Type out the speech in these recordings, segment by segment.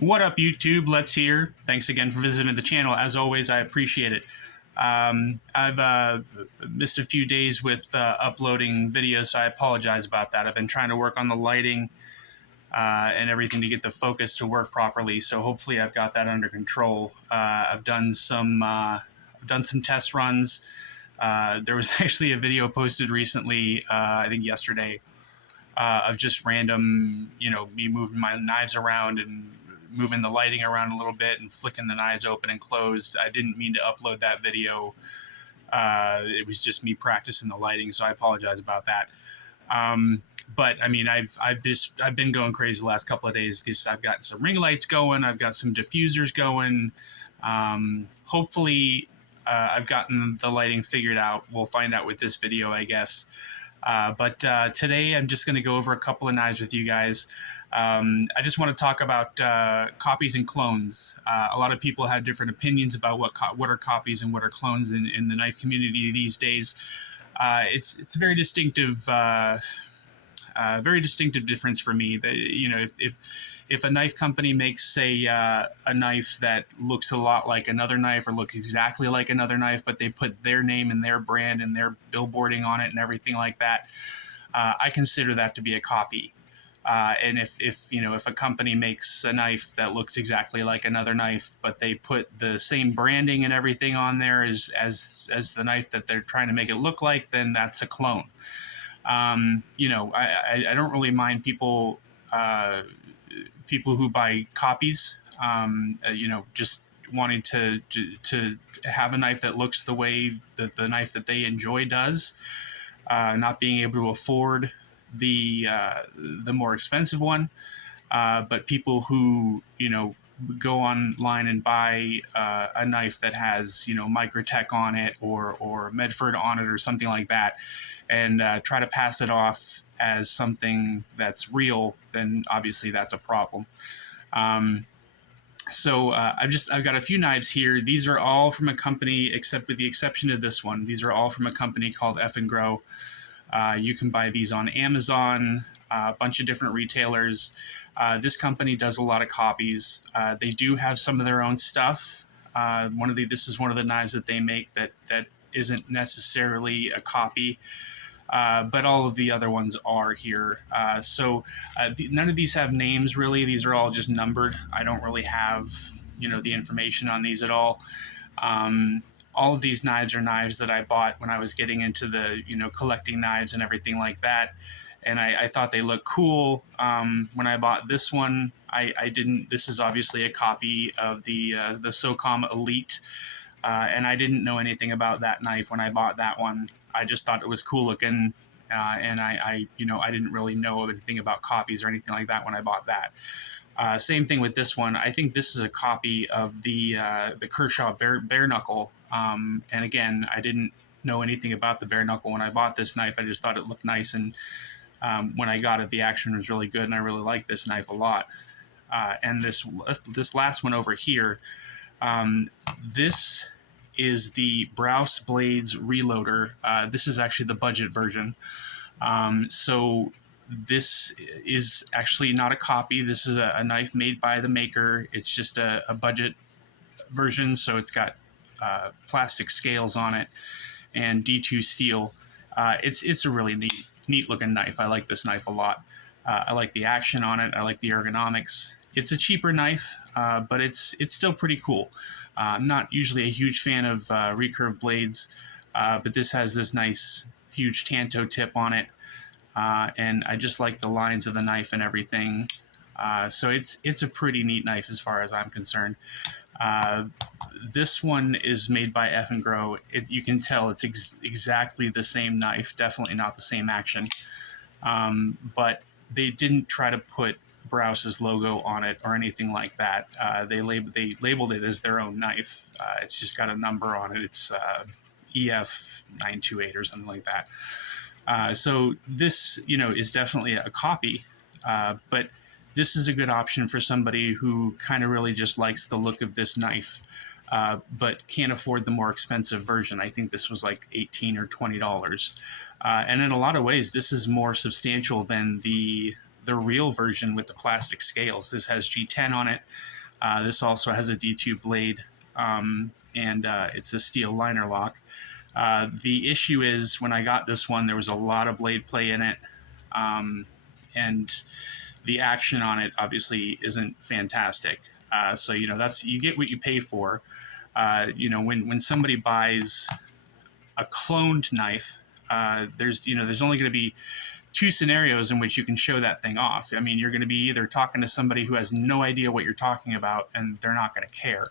What up, YouTube? Let's here. Thanks again for visiting the channel. As always, I appreciate it. I've missed a few days with uploading videos, so I apologize about that. I've been trying to work on the lighting and everything to get the focus to work properly. So hopefully, I've got that under control. I've done some test runs. There was actually a video posted recently, I think yesterday, of just random, me moving my knives around and moving the lighting around a little bit and flicking the knives open and closed. I didn't mean to upload that video. It was just me practicing the lighting, so I apologize about that. But I mean, I've been going crazy the last couple of days because I've got some ring lights going, I've got some diffusers going. Hopefully, I've gotten the lighting figured out. We'll find out with this video, I guess. But today I'm just going to go over a couple of knives with you guys. I just want to talk about copies and clones. A lot of people have different opinions about what are copies and what are clones in the knife community these days. It's a very distinctive difference for me. That, if a knife company makes, say, a knife that looks a lot like another knife or looks exactly like another knife, but they put their name and their brand and their billboarding on it and everything like that, I consider that to be a copy. And if a company makes a knife that looks exactly like another knife, but they put the same branding and everything on there as the knife that they're trying to make it look like, then that's a clone. I don't really mind people who buy copies, just wanting to have a knife that looks the way that the knife that they enjoy does, not being able to afford the more expensive one, but people who go online and buy a knife that has Microtech on it or Medford on it or something like that, and try to pass it off as something that's real, then obviously that's a problem. So I've got a few knives here. These are all from a company, except with the exception of this one. These are all from a company called F&Grow. You can buy these on Amazon, a bunch of different retailers. This company does a lot of copies. They do have some of their own stuff. This is one of the knives that they make that isn't necessarily a copy. But all of the other ones are here. None of these have names, really. These are all just numbered. I don't really have, the information on these at all. All of these knives are knives that I bought when I was getting into the, collecting knives and everything like that. And I thought they looked cool. When I bought this one, I didn't. This is obviously a copy of the SOCOM Elite. And I didn't know anything about that knife when I bought that one. I just thought it was cool looking, and I didn't really know anything about copies or anything like that when I bought that. Same thing with this one. I think this is a copy of the Kershaw bare knuckle. And again, I didn't know anything about the bare knuckle when I bought this knife. I just thought it looked nice, and when I got it, the action was really good, and I really liked this knife a lot. And this last one over here, this is the Brous Blades Reloader. This is actually the budget version. So this is actually not a copy. This is a knife made by the maker. It's just a budget version, so it's got plastic scales on it and D2 steel. It's a really neat looking knife. I like this knife a lot. I like the action on it. I like the ergonomics. It's a cheaper knife, but it's still pretty cool. I'm not usually a huge fan of recurve blades, but this has this nice, huge Tanto tip on it, and I just like the lines of the knife and everything. So it's a pretty neat knife as far as I'm concerned. This one is made by F&Grow. You can tell it's exactly the same knife, definitely not the same action, but they didn't try to put Brous's logo on it or anything like that. They labeled it as their own knife. It's just got a number on it. It's EF928 or something like that. So this, is definitely a copy, but this is a good option for somebody who kind of really just likes the look of this knife, but can't afford the more expensive version. I think this was like $18 or $20. And in a lot of ways, this is more substantial than the the real version with the plastic scales. This has G10 on it. This also has a D2 blade, and it's a steel liner lock. The issue is when I got this one, there was a lot of blade play in it, and the action on it obviously isn't fantastic. So you get what you pay for. When somebody buys a cloned knife, there's only going to be two scenarios in which you can show that thing off. I mean, you're going to be either talking to somebody who has no idea what you're talking about and they're not going to care,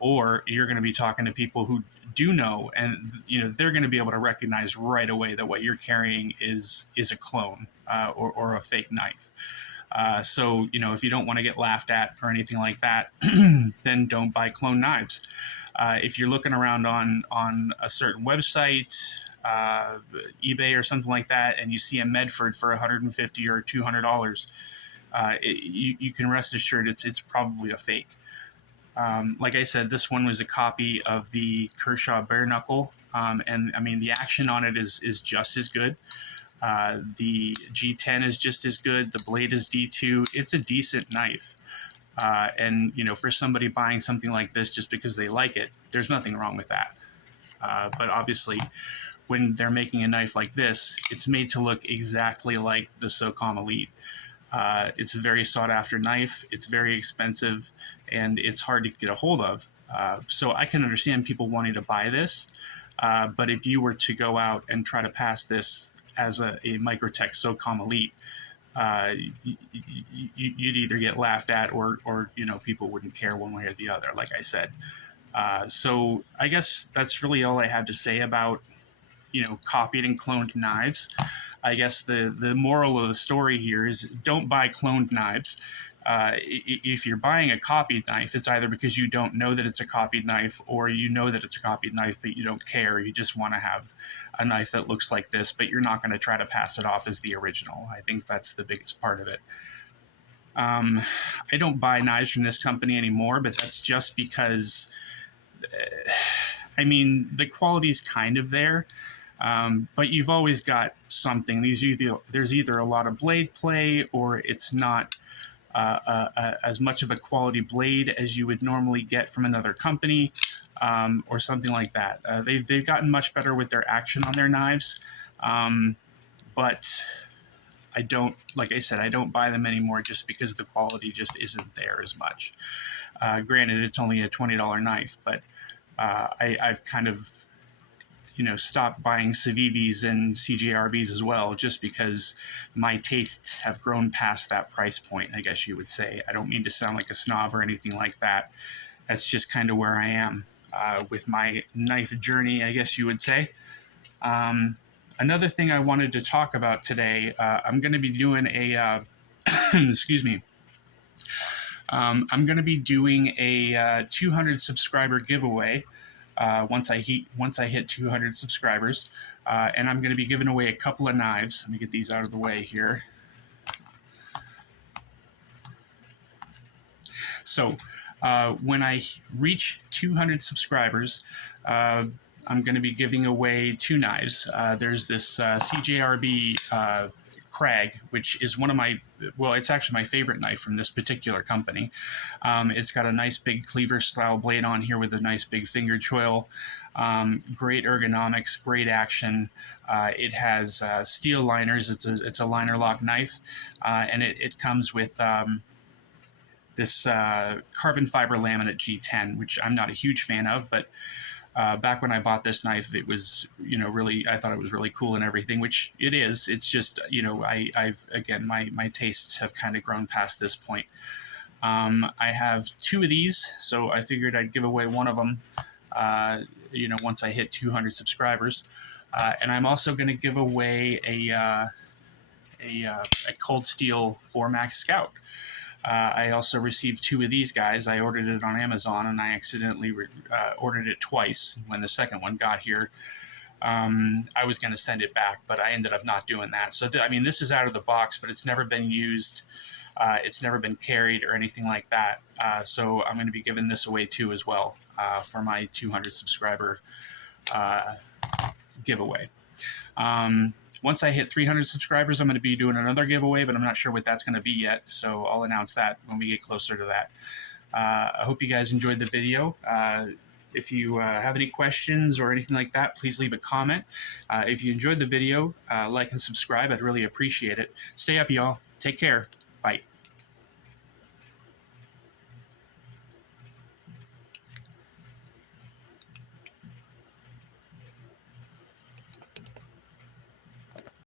or you're going to be talking to people who do know, and they're going to be able to recognize right away that what you're carrying is a clone or a fake knife. So if you don't want to get laughed at or anything like that, then don't buy clone knives. If you're looking around on a certain website, eBay or something like that, and you see a Medford for $150 or $200, you can rest assured it's probably a fake. Like I said, this one was a copy of the Kershaw Bare Knuckle, and I mean the action on it is just as good. The G10 is just as good. The blade is D2. It's a decent knife. And for somebody buying something like this just because they like it, there's nothing wrong with that. But obviously, when they're making a knife like this, it's made to look exactly like the SOCOM Elite. It's a very sought-after knife. It's very expensive, and it's hard to get a hold of. So I can understand people wanting to buy this, but if you were to go out and try to pass this as a Microtech SOCOM Elite, you'd either get laughed at or people wouldn't care one way or the other, like I said. So I guess that's really all I have to say about copied and cloned knives. I guess the moral of the story here is don't buy cloned knives. If you're buying a copied knife, it's either because you don't know that it's a copied knife, or you know that it's a copied knife but you don't care. You just want to have a knife that looks like this, but you're not going to try to pass it off as the original. I think that's the biggest part of it. I don't buy knives from this company anymore, but that's just because the quality's kind of there. But you've always got something. There's either a lot of blade play, or it's not as much of a quality blade as you would normally get from another company, or something like that. They've gotten much better with their action on their knives, but like I said, I don't buy them anymore just because the quality just isn't there as much. Granted, it's only a $20 knife, but I've kind of stopped buying Civivis and CJRBs as well, just because my tastes have grown past that price point, I guess you would say. I don't mean to sound like a snob or anything like that. That's just kind of where I am with my knife journey, I guess you would say. Another thing I wanted to talk about today, I'm going to be doing a, excuse me, I'm going to be doing a 200 subscriber giveaway. Once I hit 200 subscribers, and I'm going to be giving away a couple of knives. Let me get these out of the way here. So when I reach 200 subscribers, I'm going to be giving away two knives. There's this CJRB Krag, which is it's actually my favorite knife from this particular company. It's got a nice big cleaver style blade on here with a nice big finger choil. Great ergonomics, great action. It has steel liners. It's a liner lock knife, and it comes with this carbon fiber laminate G10, which I'm not a huge fan of, but back when I bought this knife, it was, I thought it was really cool and everything, which it is. It's just, again, my tastes have kind of grown past this point. I have two of these, so I figured I'd give away one of them, once I hit 200 subscribers. And I'm also going to give away a Cold Steel 4MAX Scout. I also received two of these guys. I ordered it on Amazon, and I accidentally ordered it twice. When the second one got here, I was going to send it back, but I ended up not doing that. So, this is out of the box, but it's never been used. It's never been carried or anything like that. So I'm going to be giving this away too as well for my 200 subscriber giveaway. Once I hit 300 subscribers, I'm going to be doing another giveaway, but I'm not sure what that's going to be yet. So I'll announce that when we get closer to that. I hope you guys enjoyed the video. If you have any questions or anything like that, please leave a comment. If you enjoyed the video, like and subscribe. I'd really appreciate it. Stay up, y'all. Take care. Bye.